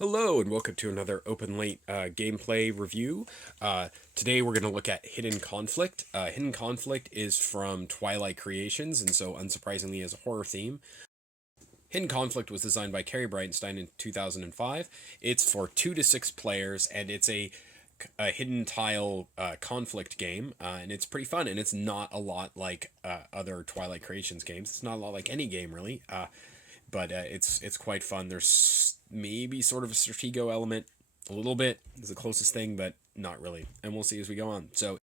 Hello and welcome to another Open Late gameplay review. Today we're going to look at Hidden Conflict. Hidden Conflict is from Twilight Creations, and so unsurprisingly is a horror theme. Hidden Conflict was designed by Kerry Breitenstein in 2005. It's for 2 to 6 players, and it's a hidden tile conflict game, and it's pretty fun, and it's not a lot like other Twilight Creations games. It's not a lot like any game, really. But it's quite fun. There's maybe sort of a Stratego element, a little bit is the closest thing, but not really. And we'll see as we go on. So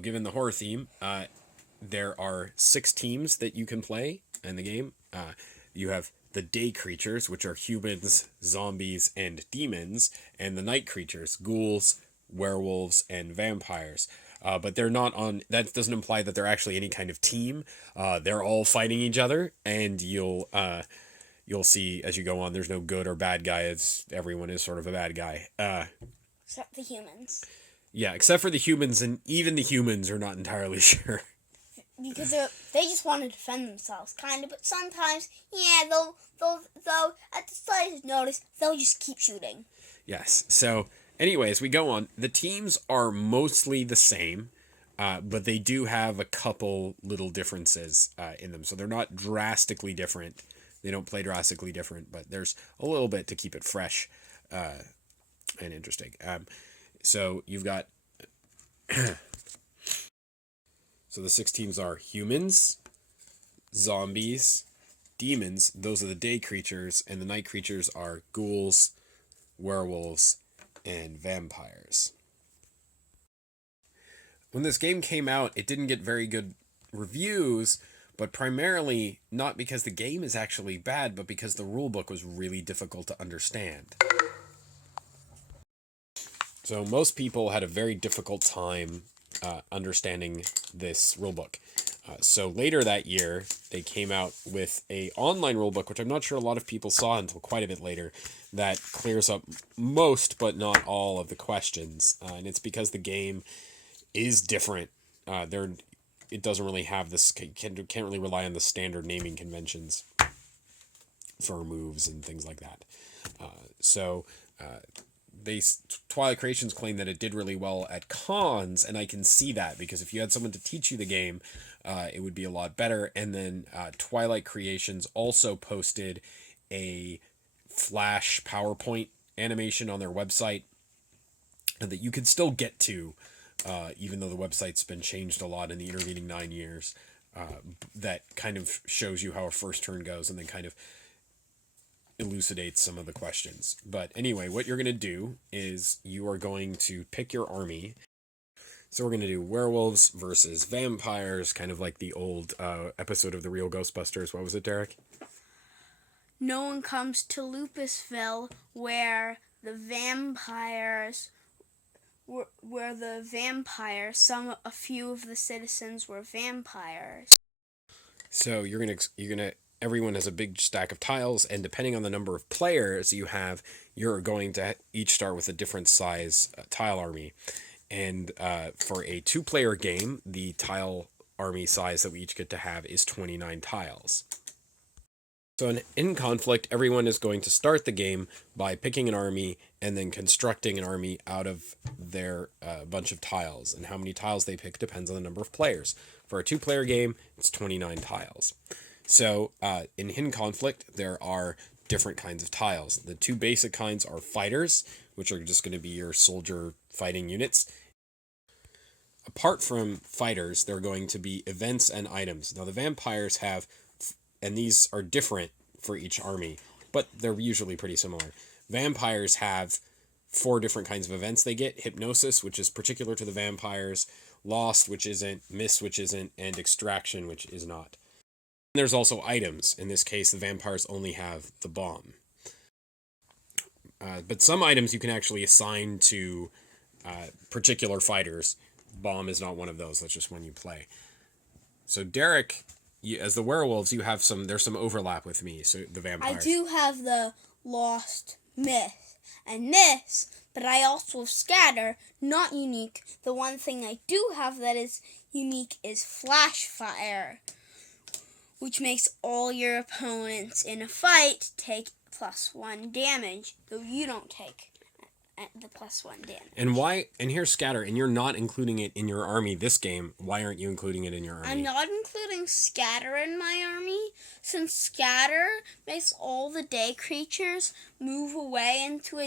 given the horror theme, there are 6 teams that you can play in the game. You have the day creatures, which are humans, zombies, and demons, and the night creatures, ghouls, werewolves, and vampires. But they're not on. That doesn't imply that they're actually any kind of team. They're all fighting each other, and you'll see as you go on. There's no good or bad guy. Everyone is sort of a bad guy. Except the humans. Yeah, except for the humans, and even the humans are not entirely sure. Because they just want to defend themselves, kind of. But sometimes, yeah, they'll at the slightest notice, they'll just keep shooting. Yes. So, anyways, we go on. The teams are mostly the same, but they do have a couple little differences in them. So they're not drastically different. They don't play drastically different, but there's a little bit to keep it fresh and interesting. So you've got. So the 6 teams are humans, zombies, demons. Those are the day creatures, and the night creatures are ghouls, werewolves, and vampires. When this game came out, it didn't get very good reviews, but primarily not because the game is actually bad, but because the rulebook was really difficult to understand. So most people had a very difficult time understanding this rulebook. So later that year, they came out with a online rulebook, which I'm not sure a lot of people saw until quite a bit later, that clears up most but not all of the questions. And it's because the game is different. It doesn't really have this, can't really rely on the standard naming conventions for moves and things like that. So Twilight Creations claim that it did really well at cons, and I can see that because if you had someone to teach you the game, it would be a lot better. And then Twilight Creations also posted a Flash PowerPoint animation on their website that you could still get to, even though the website's been changed a lot in the intervening 9 years. That kind of shows you how a first turn goes, and then kind of elucidates some of the questions. But anyway, what you're going to do is you are going to pick your army. So we're going to do werewolves versus vampires, kind of like the old episode of The Real Ghostbusters. What was it, Derek? No one comes to Lupusville where the vampires, a few of the citizens were vampires. So you're gonna everyone has a big stack of tiles, and depending on the number of players you have, you're going to each start with a different size tile army. And for a 2-player game, the tile army size that we each get to have is 29 tiles. So in Conflict, everyone is going to start the game by picking an army and then constructing an army out of their bunch of tiles. And how many tiles they pick depends on the number of players. For a 2-player game, it's 29 tiles. So in Hidden Conflict, there are different kinds of tiles. The 2 basic kinds are fighters, which are just going to be your soldier fighting units. Apart from fighters, there are going to be events and items. Now the vampires have, and these are different for each army, but they're usually pretty similar. Vampires have 4 different kinds of events they get. Hypnosis, which is particular to the vampires. Lost, which isn't. Miss, which isn't. And Extraction, which is not. And there's also items. In this case, the vampires only have the bomb. But some items you can actually assign to particular fighters. Bomb is not one of those. That's just one you play. So Derek, as the werewolves, you have there's some overlap with me. So the vampires. I do have the Lost, Myth, and Miss, but I also have Scatter, not unique. The one thing I do have that is unique is Flash Fire, which makes all your opponents in a fight take +1 damage, though you don't take the +1 damage. And why? And here's scatter, and you're not including it in your army this game. Why aren't you including it in your army? I'm not including scatter in my army, since scatter makes all the day creatures move away into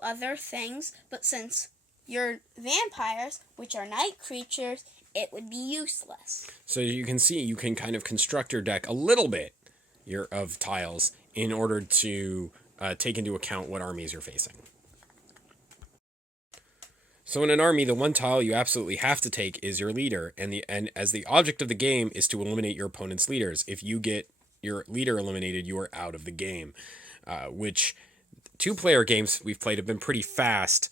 other things. But since you're vampires, which are night creatures, it would be useless. So you can see you can kind of construct your deck a little bit of tiles in order to take into account what armies you're facing. So in an army, the one tile you absolutely have to take is your leader, and as the object of the game is to eliminate your opponent's leaders. If you get your leader eliminated, you are out of the game. Which 2-player games we've played have been pretty fast,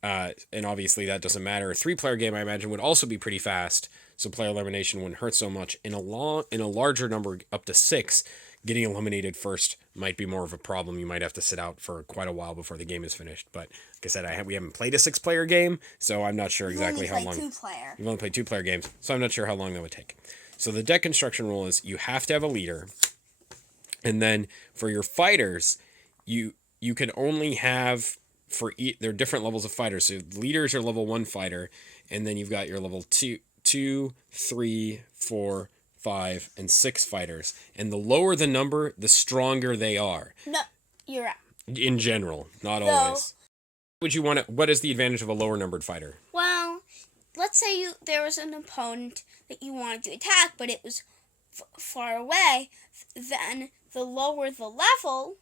and obviously that doesn't matter. A 3-player game, I imagine, would also be pretty fast, so player elimination wouldn't hurt so much. In a larger number, up to 6, getting eliminated first might be more of a problem. You might have to sit out for quite a while before the game is finished. But like I said, we haven't played a 6-player game, so I'm not sure exactly how long. You've only played 2-player games, so I'm not sure how long that would take. So the deck construction rule is you have to have a leader, and then for your fighters, you can only have there are different levels of fighters. So leaders are level 1 fighter, and then you've got your level 2, 3, 4, 5, and 6 fighters. And the lower the number, the stronger they are. No, you're right. In general, not always. What is the advantage of a lower numbered fighter? Well, let's say there was an opponent that you wanted to attack, but it was far away. Then the lower the level,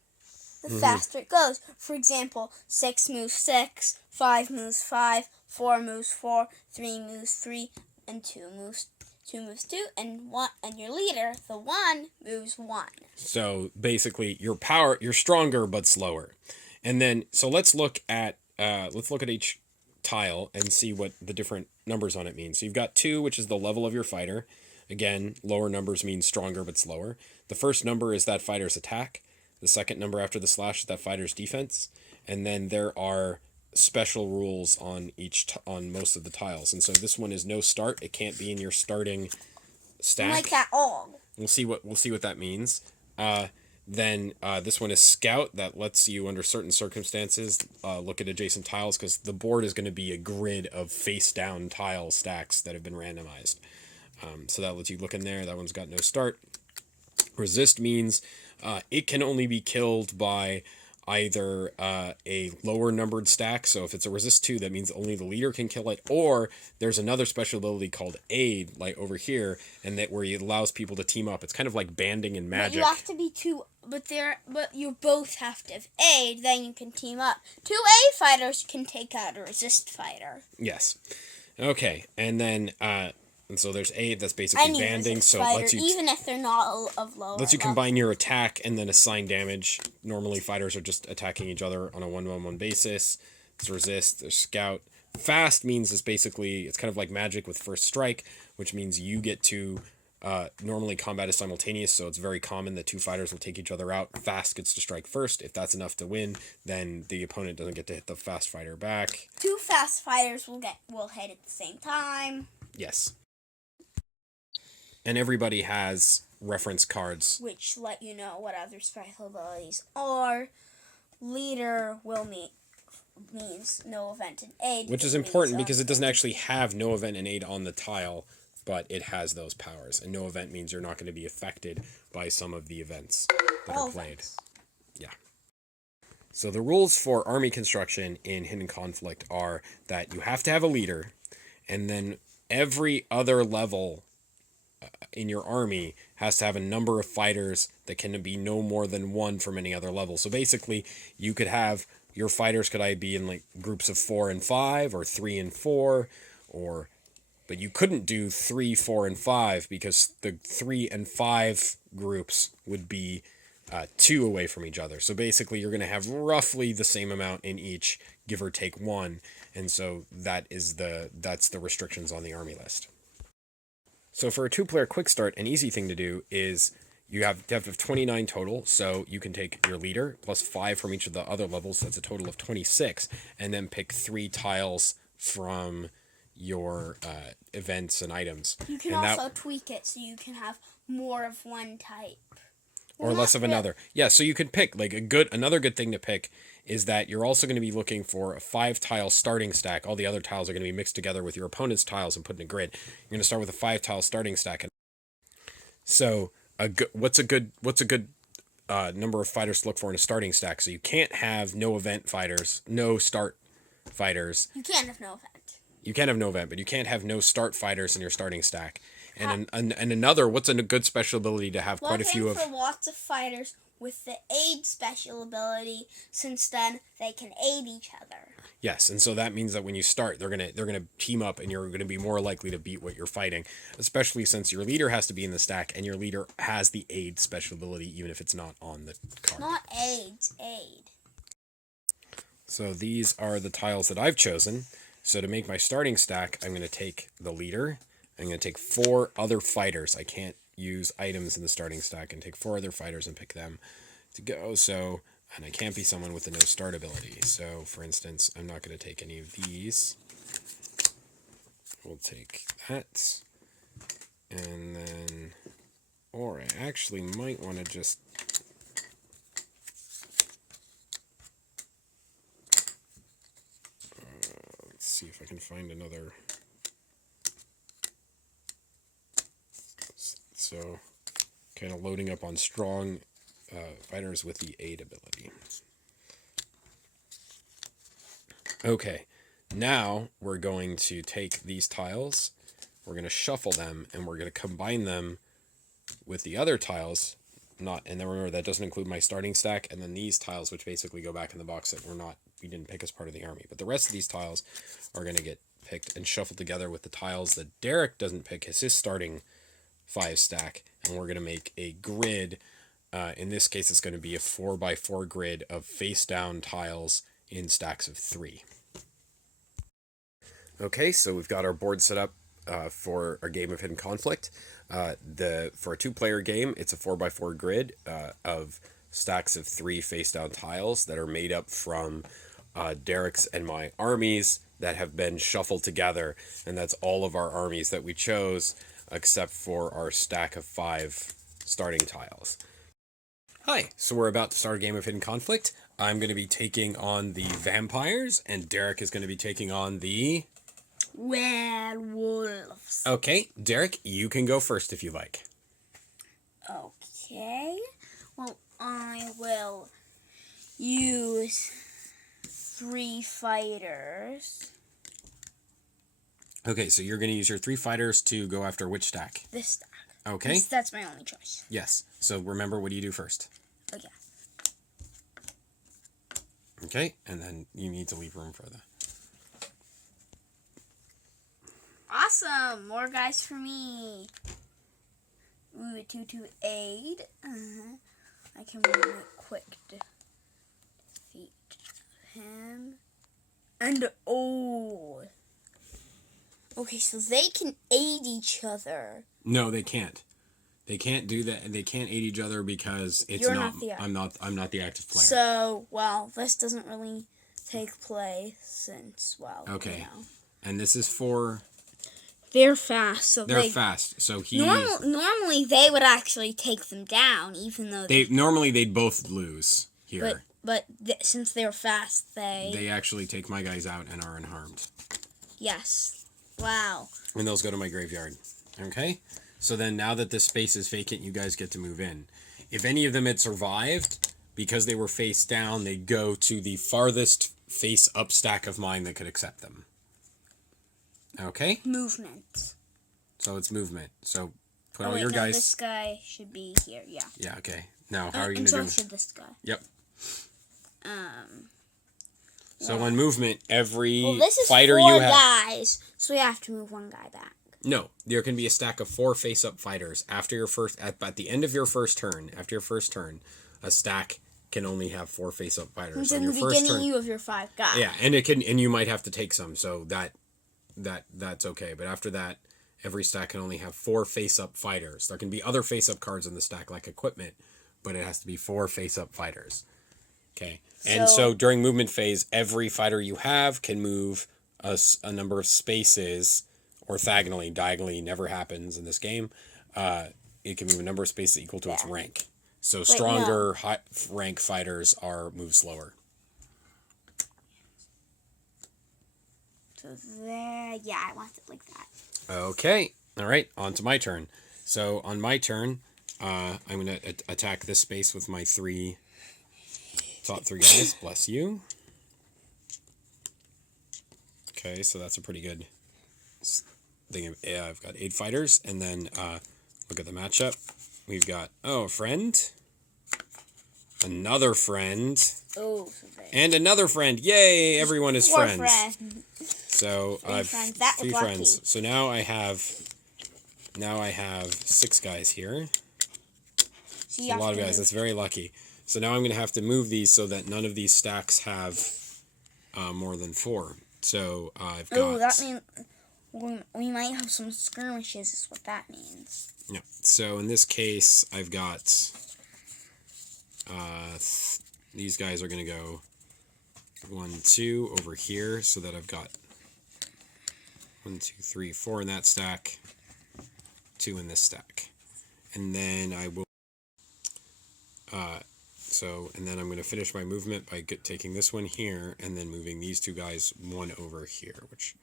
the faster it goes. For example, 6 moves 6, 5 moves 5, 4 moves 4, 3 moves 3, and 2 moves 2, and your leader, the 1, moves 1. So basically, you're stronger but slower. And then, so let's look at each tile and see what the different numbers on it mean. So you've got 2, which is the level of your fighter. Again, lower numbers mean stronger but slower. The first number is that fighter's attack. The second number after the slash is that fighter's defense. And then there are special rules on most of the tiles. And so this one is no start. It can't be in your starting stack. Like at all. We'll see what that means. Then this one is scout. That lets you, under certain circumstances, look at adjacent tiles, because the board is going to be a grid of face down tile stacks that have been randomized. So that lets you look in there. That one's got no start. Resist means it can only be killed by either a lower numbered stack. So if it's a resist 2, that means only the leader can kill it. Or there's another special ability called aid, like over here, and that where it allows people to team up. It's kind of like banding in Magic. But you have to be 2. But you both have to have aid. Then you can team up. 2 aid fighters can take out a resist fighter. Yes. Okay, and then and so there's aid, that's basically banding, so it lets you even if they're not of lower. Lets you combine your attack and then assign damage. Normally fighters are just attacking each other on a 1-1-1 basis. There's resist, there's scout. Fast means it's kind of like Magic with first strike, which means you get to normally combat is simultaneous, so it's very common that 2 fighters will take each other out. Fast gets to strike first. If that's enough to win, then the opponent doesn't get to hit the fast fighter back. 2 fast fighters will hit at the same time. Yes. And everybody has reference cards, which let you know what other special abilities are. Leader means no event and aid. Which is important because it doesn't actually have no event and aid on the tile, but it has those powers. And no event means you're not going to be affected by some of the events that are played. Events. Yeah. So the rules for army construction in Hidden Conflict are that you have to have a leader, and then every other level in your army has to have a number of fighters that can be no more than 1 from any other level. So basically, you could have your fighters could either be in like groups of 4 and 5 or 3 and 4, but you couldn't do 3, 4, and 5 because the 3 and 5 groups would be 2 away from each other. So basically, you're going to have roughly the same amount in each, give or take 1, and so that's the restrictions on the army list. So for a 2-player quick start, an easy thing to do is you have to have 29 total, so you can take your leader plus 5 from each of the other levels, so that's a total of 26, and then pick 3 tiles from your events and items. You can also tweak it so you can have more of one type. or less of another. Yeah, so you could pick like another good thing to pick is that you're also going to be looking for a 5-tile starting stack. All the other tiles are going to be mixed together with your opponent's tiles and put in a grid. You're going to start with a 5-tile starting stack. So what's a good number of fighters to look for in a starting stack? So you can't have no event fighters, no start fighters. You can't have no event. You can have no event, but you can't have no start fighters in your starting stack. And another, what's a good special ability to have quite a few of? For lots of fighters with the aid special ability, since then they can aid each other. Yes, and so that means that when you start, they're gonna team up, and you're gonna be more likely to beat what you're fighting. Especially since your leader has to be in the stack, and your leader has the aid special ability, even if it's not on the card. Not aids, aid. So these are the tiles that I've chosen. So to make my starting stack, I'm going to take the leader. I'm going to take 4 other fighters. I can't use items in the starting stack, and take 4 other fighters and pick them to go. So, and I can't be someone with a no start ability. So for instance, I'm not going to take any of these. We'll take that. And then, or I actually might want to just see if I can find another. So, kind of loading up on strong fighters with the aid ability. Okay, now we're going to take these tiles, we're going to shuffle them, and we're going to combine them with the other tiles. And then remember, that doesn't include my starting stack, and then these tiles, which basically go back in the box that we didn't pick as part of the army. But the rest of these tiles are going to get picked and shuffled together with the tiles that Derek doesn't pick as his starting 5 stack, and we're going to make a grid. In this case, it's going to be a 4x4 grid of face-down tiles in stacks of 3. Okay, so we've got our board set up for our game of Hidden Conflict. For a 2-player game, it's a 4x4 grid of stacks of 3 face-down tiles that are made up from Derek's and my armies that have been shuffled together, and that's all of our armies that we chose, except for our stack of 5 starting tiles. Hi, so we're about to start a game of Hidden Conflict. I'm going to be taking on the vampires, and Derek is going to be taking on the werewolves. Okay, Derek, you can go first if you like. Okay. Well, I will use 3 fighters. Okay, so you're going to use your 3 fighters to go after which stack? This stack. Okay. That's my only choice. Yes. So remember, what do you do first? Oh, yeah. Okay, and then you need to leave room for that. Awesome! More guys for me. Ooh, a 2/2 aid. I can move it quick to defeat him. And oh. Okay, so they can aid each other. No, they can't. They can't do that, and they can't aid each other because it's I'm not the active player. So, well, this doesn't really take place since, well, okay. You know. And this is for. They're fast, so they're fast. So he normally they would actually take them down, even though normally they'd both lose here. But since they're fast, they actually take my guys out and are unharmed. Yes. Wow. And those go to my graveyard. Okay? So then now that this space is vacant, you guys get to move in. If any of them had survived, because they were face down, they'd go to the farthest face up stack of mine that could accept them. Okay? Movement. So it's movement. So put all your guys. This guy should be here, yeah. Yeah, okay. Now, how are you going to do? And so should this guy. Yep. So on movement, every this is fighter 4 you have. guys, so we have to move 1 guy back. No, there can be a stack of 4 face-up fighters after your first. At the end of your first turn, after your first turn, a stack can only have 4 face-up fighters. In the beginning, you have your 5 guys. Yeah, and you might have to take some, so that's okay. But after that, every stack can only have 4 face-up fighters. There can be other face-up cards in the stack, like equipment, but it has to be 4 face-up fighters. Okay, and so during movement phase, every fighter you have can move a number of spaces. Orthogonally, diagonally never happens in this game. It can move a number of spaces equal to its rank. So stronger high rank fighters move slower. So there, yeah, I want it like that. Okay. All right. On to my turn. So on my turn, I'm going to attack this space with my top three guys. Bless you. Okay, so that's a pretty good thing. Yeah, I've got 8 fighters, and then look at the matchup. We've got a friend, another friend, and another friend. Yay! Everyone is friends. So I've 3 friends. So now I have 6 guys here. A lot of guys. That's very lucky. So now I'm going to have to move these so that none of these stacks have more than 4. So I've got. Oh, that means we might have some skirmishes. Is what that means. Yeah. So in this case, I've got. These guys are going to go 1, 2 over here, so that I've got 1, 2, 3, 4 in that stack, 2 in this stack, and then I will. And then I'm going to finish my movement by taking this one here and then moving these 2 guys 1 over here, which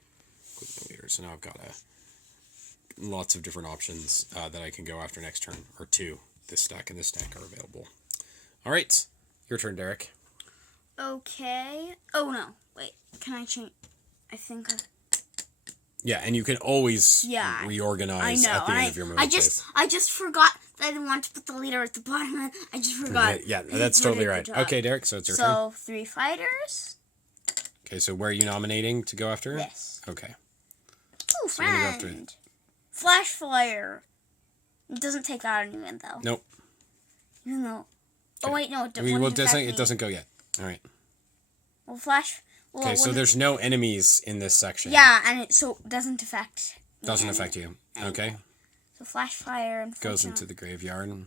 includes no leaders. So now I've got lots of different options that I can go after next turn, or 2. This stack and this stack are available. All right, your turn, Derek. Okay. Oh no! Wait, can I change? I think. Yeah, and you can always reorganize at the end of your movement. I just forgot that I didn't want to put the leader at the bottom. I just forgot. Yeah, that's totally right. Okay, Derek, so it's your turn. So 3 fighters. Okay, so where are you nominating to go after? This. Okay. Ooh, friend. Flash fire. It doesn't take out anyone though. Nope. Even though. Okay. Oh wait, no. It doesn't go yet. All right. Well, flash. Well, okay, so there's no enemies in this section. Yeah, and it doesn't affect. Doesn't affect you. Okay. So flash fire goes into the graveyard.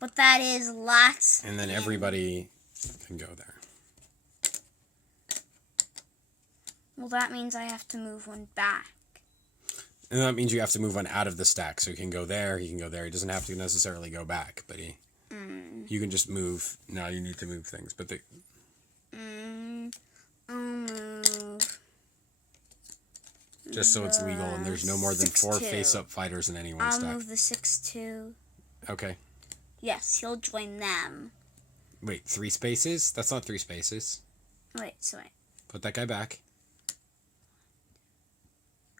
But that is lots. And then everybody can go there. Well, that means I have to move one back. And that means you have to move one out of the stack. So he can go there, he can go there. He doesn't have to necessarily go back, but you can just move. Now you need to move things, but I'll move. Just so it's legal and there's no more than 4 face-up fighters in any one stack. I'll move the 6-2. Okay. Yes, he'll join them. Wait, 3 spaces? That's not 3 spaces. Wait. Put that guy back.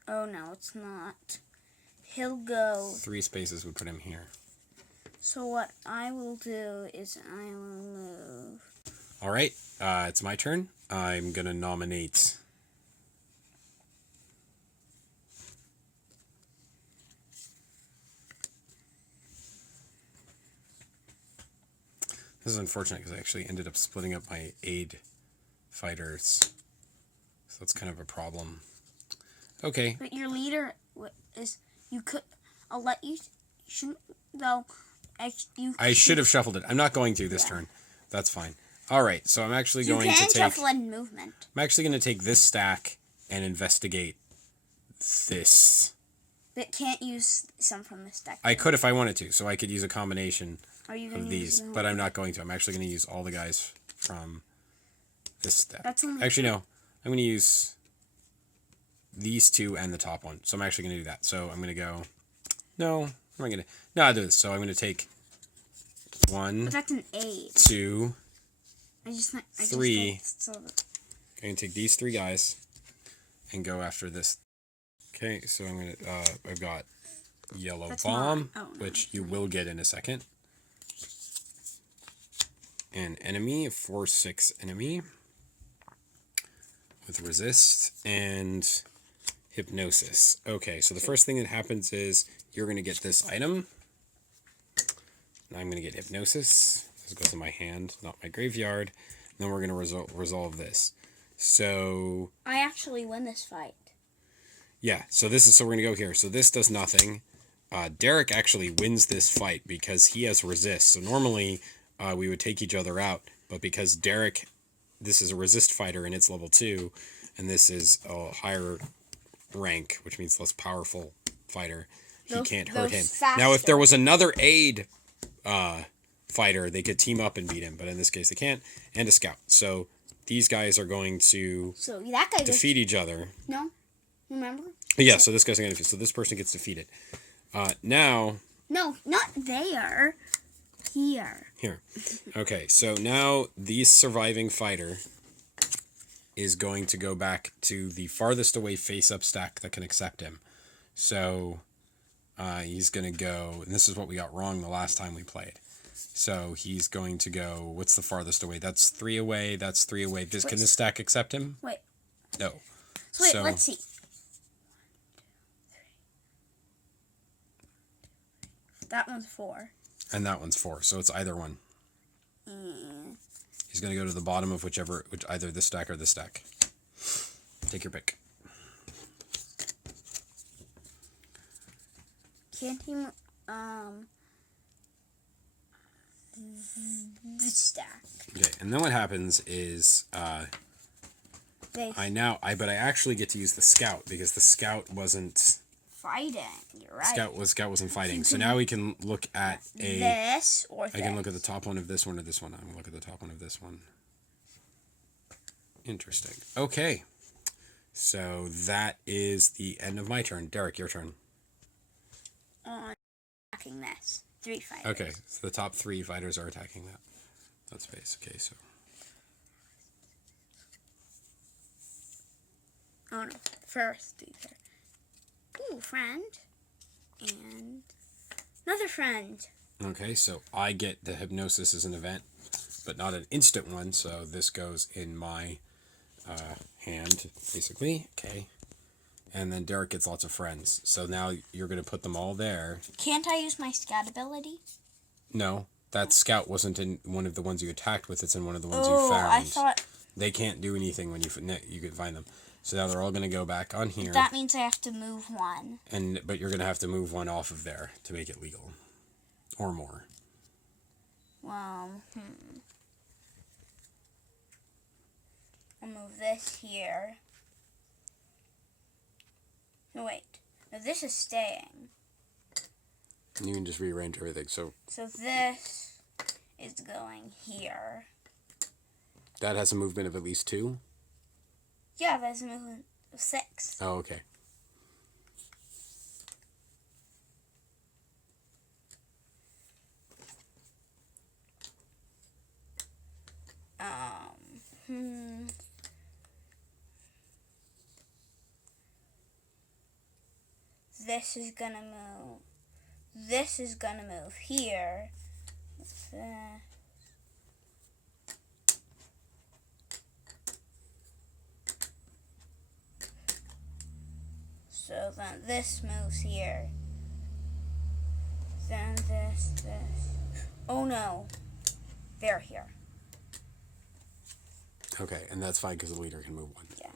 Oh, no, it's not. He'll go... 3 spaces would put him here. So what I will do is I will move... All right, it's my turn. I'm going to nominate... This is unfortunate because I actually ended up splitting up my aid fighters. So that's kind of a problem. Okay. But your leader is... You could... I'll let you... Shouldn't... Though... I should have shuffled it. I'm not going to this turn. That's fine. All right, so I'm actually going to take... You can shuffle in movement. I'm actually going to take this stack and investigate this. But can't use some from this deck. I could if I wanted to, so I could use a combination of these, but I'm not going to. I'm actually going to use all the guys from this deck. Actually, no. I'm going to use these 2 and the top one. So I'm actually going to do that. So I'm going to go... No, I'm not going to... No, I'll do this. So I'm going to take 1, but that's an 8. 2, 3. I'm going to take these 3 guys and go after this. Okay, so I'm going to... I've got yellow bomb, which you will get in a second. An enemy, a 4/6 enemy with resist and hypnosis. Okay, so the first thing that happens is you're going to get this item. And I'm going to get hypnosis. This goes in my hand, not my graveyard. And then we're going to resolve this. So I actually win this fight. Yeah, so we're going to go here. So this does nothing. Derek actually wins this fight because he has resist. So normally we would take each other out, but because Derek, this is a resist fighter and it's level 2, and this is a higher rank, which means less powerful fighter, he can't hurt him. Now, if there was another aid fighter, they could team up and beat him, but in this case they can't, and a scout. So these guys are going to that guy defeat each other. No, remember? Yeah, so this guy's going to. So this person gets defeated. Now. No, not there. Here. Here. Okay, so now the surviving fighter is going to go back to the farthest away face-up stack that can accept him. So he's going to go, and this is what we got wrong the last time we played. So he's going to go, what's the farthest away? That's 3 away, that's 3 away. Can this stack accept him? Wait. No. So let's see. That one's 4. And that one's 4, so it's either one. He's going to go to the bottom of either this stack or this stack. Take your pick. Can't he this stack. Okay, and then what happens is I actually get to use the scout because the scout wasn't fighting. You're right. Scout wasn't fighting. So now we can look at this or I can look at the top one of this one or this one. I'm gonna look at the top one of this one. Interesting. Okay. So that is the end of my turn. Derek, your turn. Attacking this. 3 fighters. Okay, so the top 3 fighters are attacking that space. Okay, so. Oh no. First, ooh, friend. And another friend. Okay, so I get the hypnosis as an event, but not an instant one, so this goes in my hand, basically. Okay. And then Derek gets lots of friends. So now you're going to put them all there. Can't I use my scout ability? No, that scout wasn't in one of the ones you attacked with. It's in one of the ones you found. I thought... They can't do anything when you can find them. So now they're all going to go back on here. That means I have to move one. But you're going to have to move one off of there to make it legal. Or more. Well, I'll move this here. No, wait. No, this is staying. You can just rearrange everything. So this is going here. That has a movement of at least 2? Yeah, that's a movement of 6. Oh, okay. This is gonna move. This is gonna move here. So then this moves here. Then this. Oh no. They're here. Okay, and that's fine because the leader can move 1. Yeah.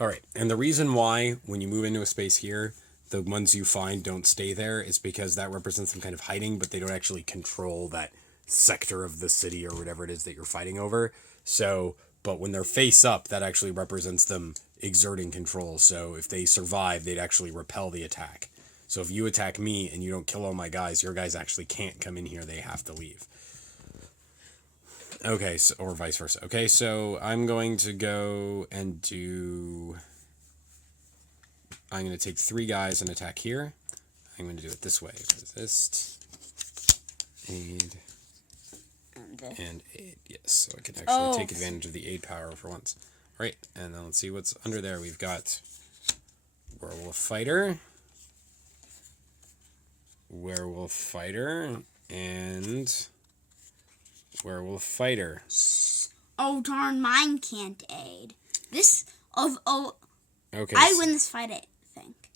All right, and the reason why when you move into a space here, the ones you find don't stay there is because that represents some kind of hiding, but they don't actually control that sector of the city or whatever it is that you're fighting over. So, but when they're face up, that actually represents them exerting control. So if they survive, they'd actually repel the attack. So if you attack me and you don't kill all my guys, your guys actually can't come in here. They have to leave. Okay, so, or vice versa. Okay, so I'm going to go and I'm going to take 3 guys and attack here. I'm going to do it this way. Resist. Aid. And aid. Yes, so I can actually take advantage of the aid power for once. All right, and then let's see what's under there. We've got Werewolf Fighter. Werewolf Fighter. And Werewolf Fighter. Oh darn, mine can't aid. Okay. I win this fight, I think.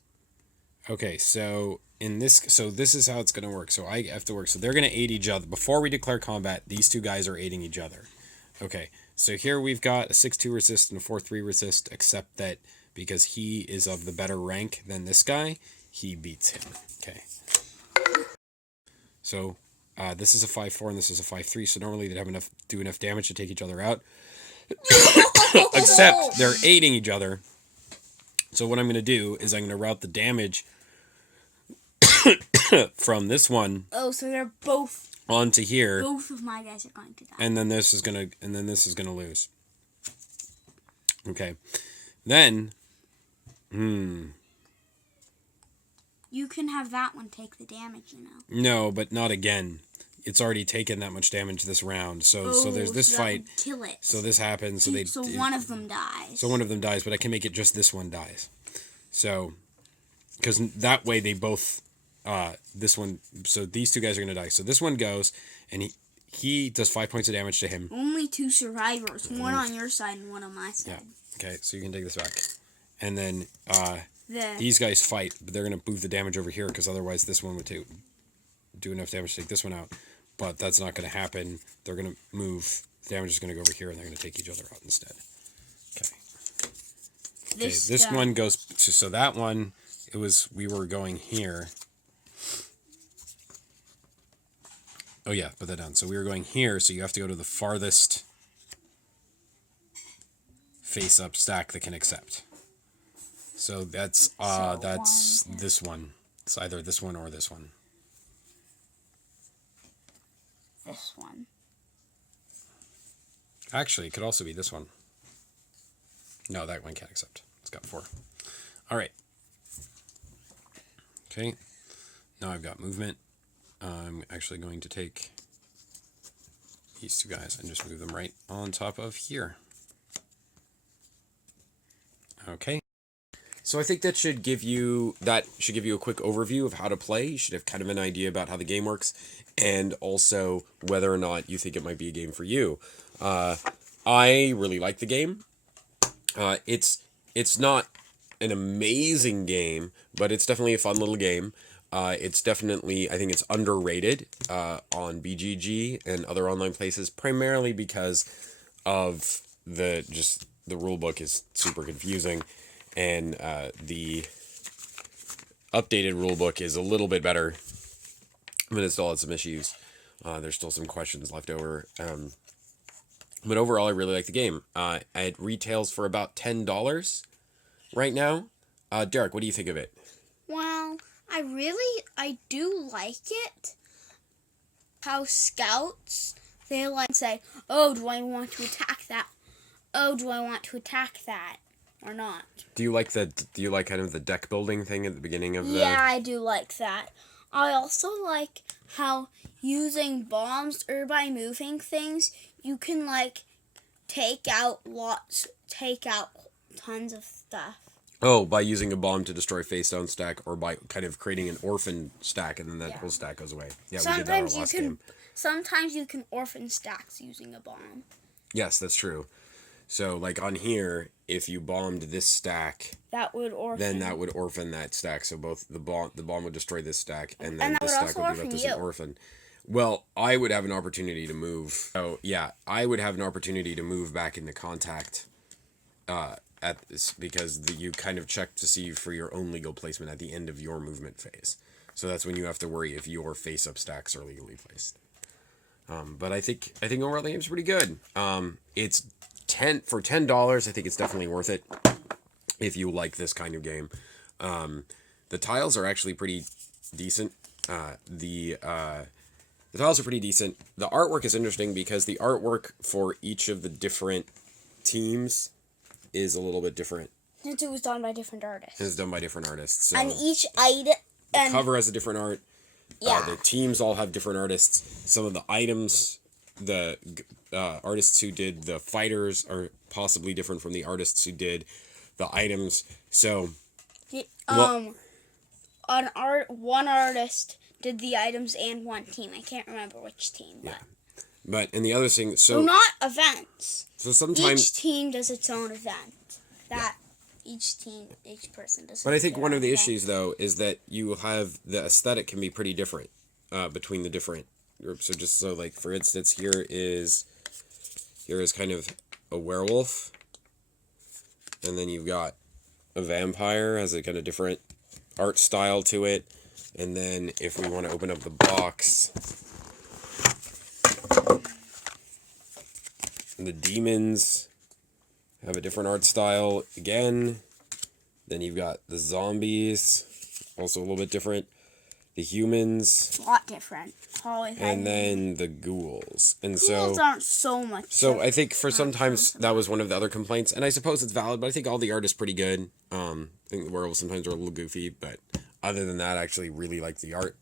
Okay, so this is how it's going to work. So I have to work. So they're going to aid each other. Before we declare combat, these 2 guys are aiding each other. Okay, so here we've got a 6-2 resist and a 4-3 resist, except that because he is of the better rank than this guy, he beats him. Okay. So this is a 5-4 and this is a 5-3, so normally they'd do enough damage to take each other out. Except they're aiding each other. So what I'm going to do is I'm going to route the damage from this one. Oh, so they're both onto here. Both of my guys are going to die. And then this is gonna lose. Okay. Then You can have that one take the damage, you know. No, but not again. It's already taken that much damage this round. So there's this fight. Kill it. So this happens. So one of them dies. So one of them dies, but I can make it just this one dies. So, because that way they both, this one. So these two guys are gonna die. So this one goes, and he does 5 points of damage to him. Only 2 survivors. One on your side and one on my side. Yeah. Okay. So you can take this back, and then There. these guys fight, but they're gonna move the damage over here because otherwise this one would do enough damage to take this one out. But that's not going to happen. They're going to move. The damage is going to go over here, and they're going to take each other out instead. Okay. This one goes to... So that one, we were going here. Oh, yeah, put that down. So we were going here, so you have to go to the farthest face-up stack that can accept. So that's this one. It's either this one or this one. This one. Actually, it could also be this one. No, that one can't accept. It's got 4. All right. Okay. Now I've got movement. I'm actually going to take these two guys and just move them right on top of here. Okay. So I think that should give you a quick overview of how to play. You should have kind of an idea about how the game works, and also whether or not you think it might be a game for you. I really like the game. It's not an amazing game, but it's definitely a fun little game. It's definitely, I think it's underrated on BGG and other online places, primarily because of the rulebook is super confusing, and the updated rulebook is a little bit better, but it still has some issues. There's still some questions left over. But overall, I really like the game. It retails for about $10 right now. Derek, what do you think of it? Well, I do like it. How scouts, they like say, oh, do I want to attack that? Oh, do I want to attack that? Or not? Do you like kind of the deck building thing at the beginning of the... Yeah, I do like that. I also like how using bombs or by moving things, you can like take out tons of stuff. Oh, by using a bomb to destroy face down stack, or by kind of creating an orphan stack, and then that whole stack goes away. Yeah, we did that our last game. Sometimes you can orphan stacks using a bomb. Yes, that's true. So, like on here, if you bombed this stack, that would orphan. Then that would orphan that stack. So both the bomb would destroy this stack, and then this stack would be left as an orphan. Well, I would have an opportunity to move. Oh yeah, I would have an opportunity to move back into contact. At this, because you kind of check to see for your own legal placement at the end of your movement phase. So that's when you have to worry if your face-up stacks are legally placed. But I think overall the game's pretty good. It's $10. I think it's definitely worth it if you like this kind of game. The tiles are actually pretty decent. The tiles are pretty decent. The artwork is interesting because the artwork for each of the different teams is a little bit different. Since it was done by different artists. It's done by different artists. So and each item... The cover has a different art. Yeah. The teams all have different artists. Some of the items, the artists who did the fighters are possibly different from the artists who did the items. So... one artist did the items and one team. I can't remember which team. Yeah. But, and the other thing, so... not events. So sometimes... Each team does its own event. Each person does. But I think one of the issues, though, is that you have... The aesthetic can be pretty different between the different groups. So just so, like, for instance, here is kind of a werewolf. And then you've got a vampire, has a kind of different art style to it. And then if we want to open up the box... The demons have a different art style again. Then you've got the zombies, also a little bit different. the humans, A lot different. Always had and then the ghouls. And ghouls aren't so much. So I think for sometimes that was one of the other complaints, and I suppose it's valid, but I think all the art is pretty good. I think the werewolves sometimes are a little goofy, but other than that, I actually really like the art.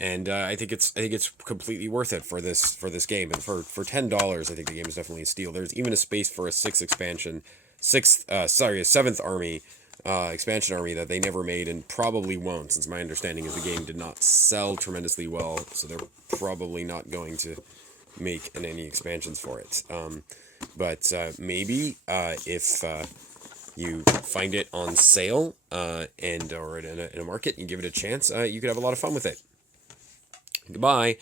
And I think it's completely worth it for this game. And for $10, I think the game is definitely a steal. There's even a space for a seventh army, expansion army that they never made and probably won't, since my understanding is the game did not sell tremendously well, so they're probably not going to make any expansions for it. But maybe if you find it on sale or in a market and give it a chance, you could have a lot of fun with it. Goodbye.